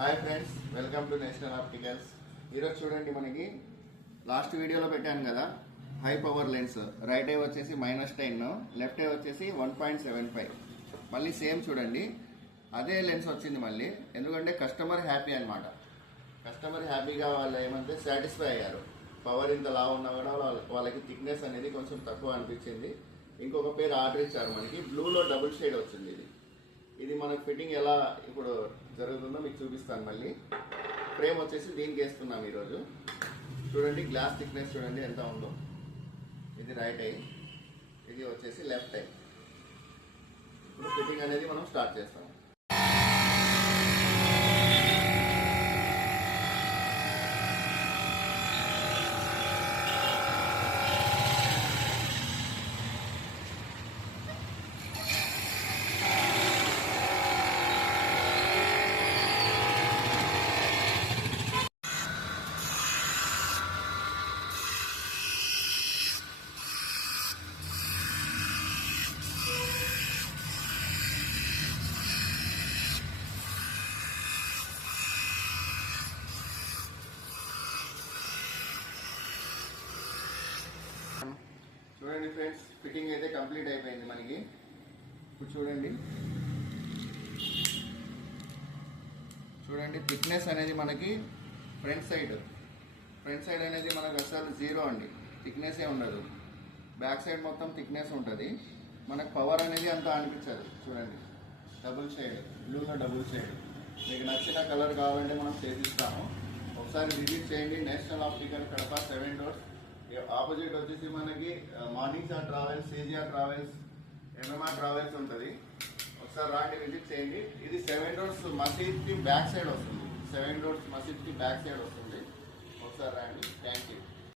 Hi friends, welcome to national opticals. ఈరోజు చూడండి, మనకి లాస్ట్ వీడియోలో పెట్టాను కదా high power lens. Right I వచ్చేసి -10, లెఫ్ట్ ఐ వచ్చేసి 1.75. మళ్ళీ సేమ్ చూడండి, అదే లెన్స్ వచ్చింది మళ్ళీ. ఎందుకంటే కస్టమర్ హ్యాపీ అనమాట. కస్టమర్ హ్యాపీగా వాళ్ళు ఏమంటే సాటిస్ఫై అయ్యారు. పవర్ ఇంత లా ఉన్నా కూడా వాళ్ళకి థిక్నెస్ అనేది కొంచెం తక్కువ అనిపించింది. ఇంకొక పేరు ఆర్డర్ ఇచ్చారు మనకి. బ్లూలో డబుల్ షేడ్ వచ్చింది. ఇది మనకు ఫిట్టింగ్ ఎలా ఇప్పుడు జరుగుతుందో మీకు చూపిస్తాను. మళ్ళీ ఫ్రేమ్ వచ్చేసి దీనికి వేస్తున్నాం ఈరోజు. చూడండి, గ్లాస్ థిక్నెస్ చూడండి ఎంత ఉందో. ఇది రైట్ ఐ, ఇది వచ్చేసి లెఫ్ట్ ఐ. ఇప్పుడు ఫిట్టింగ్ అనేది మనం స్టార్ట్ చేస్తాం. చూడండి ఫ్రెండ్స్, ఫిట్టింగ్ అయితే కంప్లీట్ అయిపోయింది మనకి. ఇప్పుడు చూడండి థిక్నెస్ అనేది మనకి ఫ్రంట్ సైడ్ అనేది మనకు అసలు జీరో అండి, థిక్నెస్ ఉండదు. బ్యాక్ సైడ్ మొత్తం థిక్నెస్ ఉంటుంది. మనకు పవర్ అనేది అంతా అనిపించదు. చూడండి, డబుల్ షేడ్, బ్లూలో డబుల్ షేడ్. మీకు నచ్చిన కలర్ కావాలంటే మనం చేసిస్తాము. ఒకసారి విజిట్ చేయండి. National optical Kadapa 7 doors. Opposite వచ్చేసి మనకి morning star travels, CGR travels, MMR travels ఉంటుంది. ఒకసారి రాండి, విజిట్ చేయండి. ఇది 7 doors మసీద్కి బ్యాక్ సైడ్ వస్తుంది. 7 doors మసీద్కి బ్యాక్ సైడ్ వస్తుంది. ఒకసారి రాండి. Thank you.